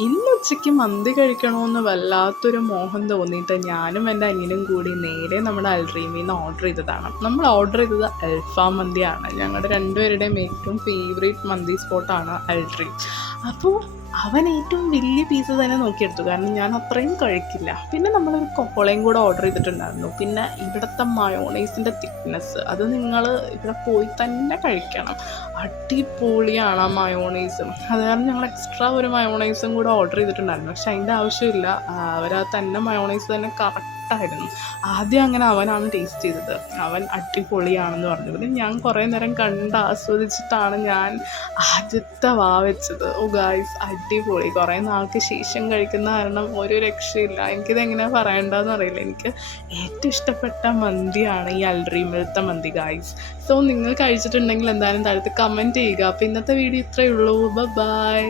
ഇന്ന് ഉച്ചയ്ക്ക് മന്തി കഴിക്കണമെന്ന് വല്ലാത്തൊരു മോഹം തോന്നിയിട്ട് ഞാനും എൻ്റെ അനിയനും കൂടി നേരെ നമ്മുടെ അൽഡ്രീമിൽ നിന്ന് ഓർഡർ ചെയ്തതാണ്. നമ്മൾ ഓർഡർ ചെയ്തത് അൽഫാം മന്തിയാണ്. ഞങ്ങളുടെ രണ്ടുപേരുടെയും ഏറ്റവും ഫേവറേറ്റ് മന്തി സ്പോട്ടാണ് അൽഡ്രീം. അപ്പോൾ അവൻ ഏറ്റവും വലിയ പീസ് തന്നെ നോക്കിയെടുത്തു, കാരണം ഞാൻ അത്രയും കഴിക്കില്ല. പിന്നെ നമ്മളൊരു കോളയും കൂടെ ഓർഡർ ചെയ്തിട്ടുണ്ടായിരുന്നു. പിന്നെ ഇവിടുത്തെ മയോണൈസിൻ്റെ തിക്നെസ് അത് നിങ്ങൾ ഇവിടെ പോയി തന്നെ കഴിക്കണം. അടിപൊളിയാണ് ആ മയോണൈസും. അത് കാരണം ഞങ്ങൾ എക്സ്ട്രാ ഒരു മയോണൈസും കൂടെ ഓർഡർ ചെയ്തിട്ടുണ്ടായിരുന്നു. പക്ഷെ അതിൻ്റെ ആവശ്യമില്ല, അവർ ആ തന്നെ മയോണൈസ് തന്നെ കറക്റ്റായിരുന്നു. ആദ്യം അങ്ങനെ അവനാണ് ടേസ്റ്റ് ചെയ്തത്. അവൻ അടിപൊളിയാണെന്ന് പറഞ്ഞു. പിന്നെ ഞാൻ കുറേ നേരം കണ്ട് ആസ്വദിച്ചിട്ടാണ് ഞാൻ ആദ്യത്തെ വാ വെച്ചത്. ഓ ഗായ്സ്, അടിപൊളി. കുറേ നാൾക്ക് ശേഷം കഴിക്കുന്ന കാരണം ഒരു രക്ഷയില്ല. എനിക്കിതെങ്ങനെയാണ് പറയേണ്ടതെന്ന് അറിയില്ല. എനിക്ക് ഏറ്റവും ഇഷ്ടപ്പെട്ട മന്തിയാണ് ഈ അൽഡ്രീമിലത്തെ മന്തി ഗായ്സ്. സോ നിങ്ങൾ കഴിച്ചിട്ടുണ്ടെങ്കിൽ എന്തായാലും താഴത്ത് കമൻറ്റ് ചെയ്യുക. അപ്പോൾ ഇന്നത്തെ വീഡിയോ ഇത്രയേ ഉള്ളൂ. ബൈ.